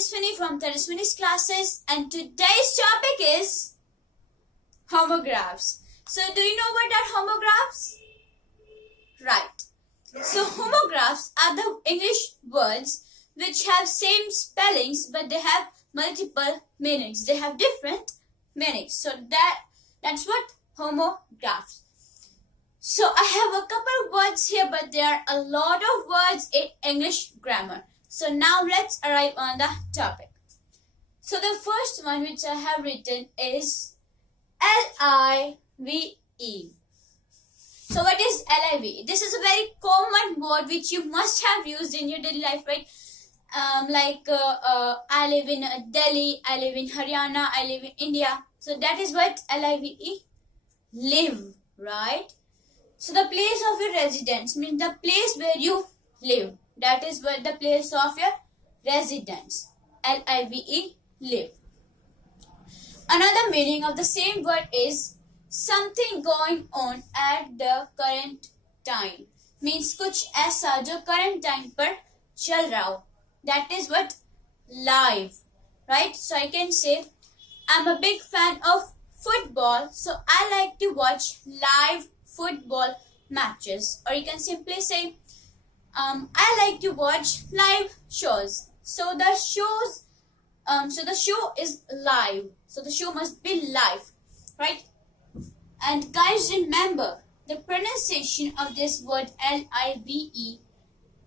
is Finny from Terasmini's classes, and today's topic is homographs. So do you know what are homographs? Right. So homographs are the English words which have same spellings but they have multiple meanings. They have different meanings. So that's what homographs. So I have a couple of words here, but there are a lot of words in English grammar. So now let's arrive on the topic. So the first one which I have written is L-I-V-E. So what is L-I-V-E? This is a very common word which you must have used in your daily life, right? I live in Delhi, I live in Haryana, I live in India. So that is what L-I-V-E, live, right? So the place of your residence means the place where you live. That is what the place of your residence. L-I-V-E, live. Another meaning of the same word is something going on at the current time. Means कुछ ऐसा जो current time पर चल रहा हो. That is what live, right? So I can say I'm a big fan of football, so I like to watch live football matches. Or you can simply say I like to watch live shows. So the show is live. So the show must be live, right? And guys, remember the pronunciation of this word L-I-V-E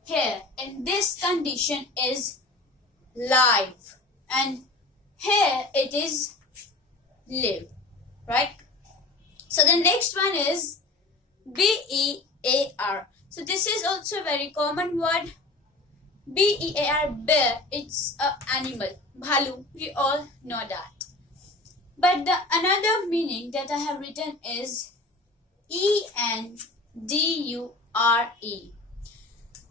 here in this condition is live, and here it is live, right? So the next one is B-E-A-R. So this is also a very common word. B-E-A-R, bear. It's an animal. Bhalu. We all know that. But the another meaning that I have written is E-N-D-U-R-E.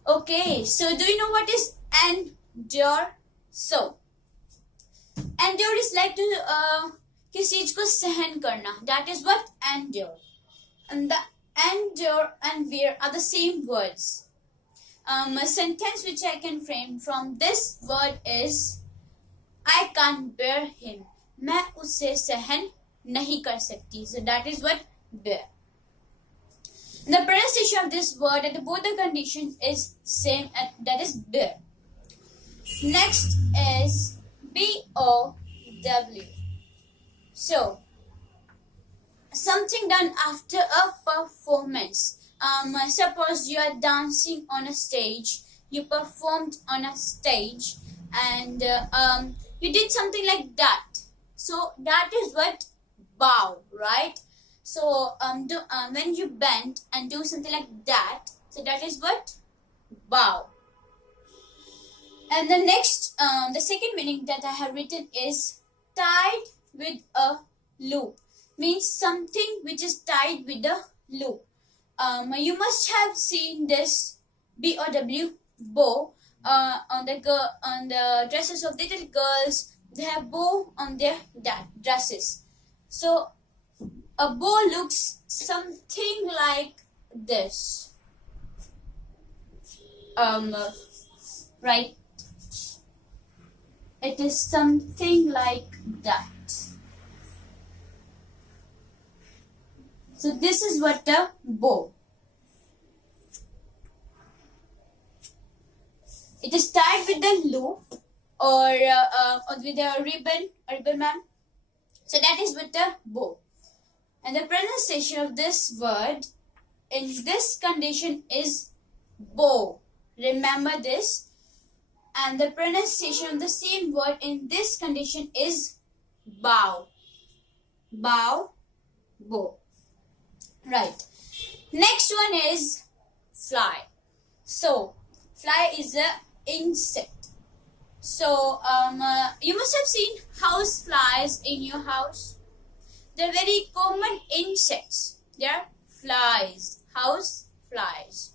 Okay, so do you know what is endure? So, endure is like to किसी चीज को सहन करना. That is what endure. And the endure and bear are the same words. A sentence which I can frame from this word is I can't bear him. मैं उसे सहन नहीं कर सकती. So that is what bear. And the pronunciation of this word at both the conditions is same, that is bear. Next is B-O-W. So something done after a performance. Suppose you are dancing on a stage, you performed on a stage, and you did something like that. So that is what bow, right? So when you bend and do something like that, so that is what bow. And the next, the second meaning that I have written is tied with a loop. Means something which is tied with a loop. You must have seen this B-O-W, bow, on the dresses of little girls. They have bow on their dresses. So a bow looks something like this. Right? It is something like that. So this is what a bow. It is tied with a loop or with a ribbon band. So that is what a bow. And the pronunciation of this word in this condition is bow. Remember this. And the pronunciation of the same word in this condition is bow. Bow, bow. Right. Next one is fly. So fly is a insect. So you must have seen house flies in your house. They're very common insects. They're flies, house flies.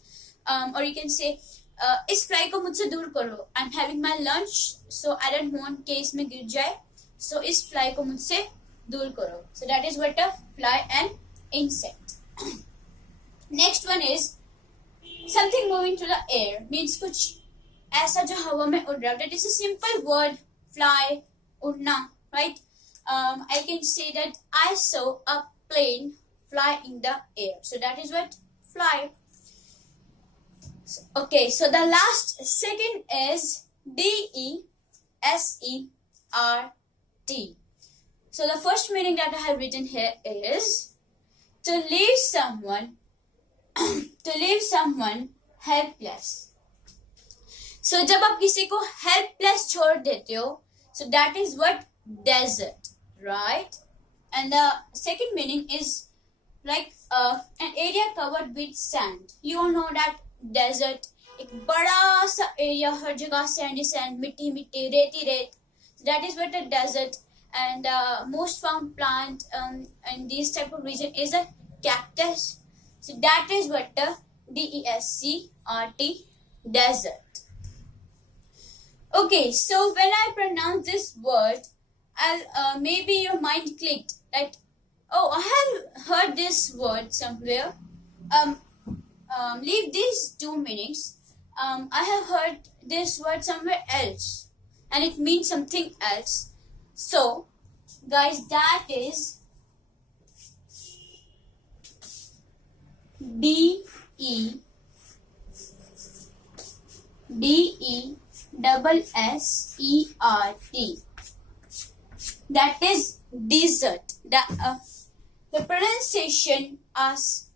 Or you can say इस fly को मुझसे दूर करो. I'm having my lunch, so I don't want कि इसमें गिर जाए. So इस फ्लाई को मुझसे दूर करो. So that is what a fly and insect. Next one is something moving through the air. Means कुछ ऐसा जो हवा में उड़ रहा है. That is a simple word fly, udna, right? I can say that I saw a plane fly in the air. So that is what fly. Okay, so the last second is DESERT. So the first meaning that I have written here is to leave someone helpless. So जब आप किसी को helpless छोड़ देते हो, so that is what desert, right? And the second meaning is like an area covered with sand. You all know that desert एक बड़ा सा area, हर जगह sandy sand, मिट्टी मिट्टी, रेती रेत. That is what a desert. And most found plant in this type of region is a cactus. So that is what the DESCRT, desert. Okay, so when I pronounce this word, I'll maybe your mind clicked that, oh, I have heard this word somewhere. Leave these two meanings. I have heard this word somewhere else, and it means something else. So, guys, that is DESSERT. That is desert. The pronunciation is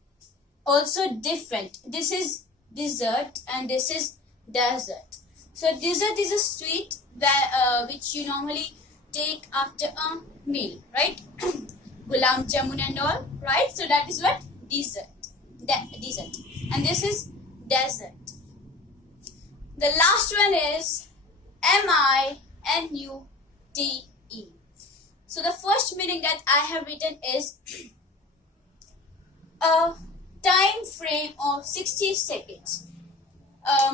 also different. This is dessert and this is desert. So dessert is a sweet that which you normally take after a meal, right? Gulab jamun and all, right? So that is what dessert. Dessert. And this is desert. The last one is MINUTE. So the first meaning that I have written is a time frame of 60 seconds.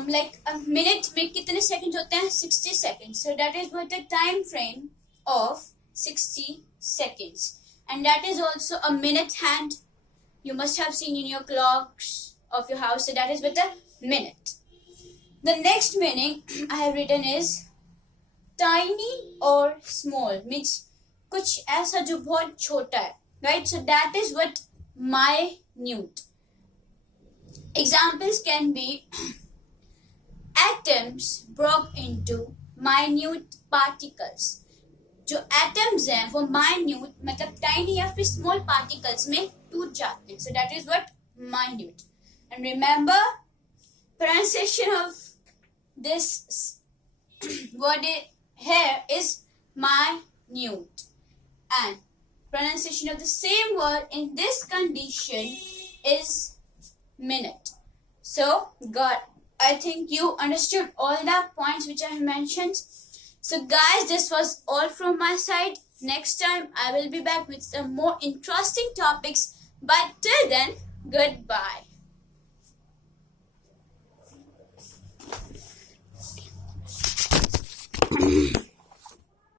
Like a minute में कितने seconds होते हैं? 60 seconds. So that is what the time frame of 60 seconds. And that is also a minute hand. You must have seen in your clocks of your house. So that is with a minute. The next meaning I have written is tiny or small. Means कुछ ऐसा जो बहुत छोटा है. Right? So that is what minute. Examples can be atoms broke into minute particles. जो atoms हैं वो minute मतलब tiny या फिर small particles में टूट जाते हैं. So that is what minute. And remember, pronunciation of this word here is minute. And pronunciation of the same word in this condition is minute. So, God, I think you understood all the points which I have mentioned. So, guys, this was all from my side. Next time, I will be back with some more interesting topics. But till then, goodbye.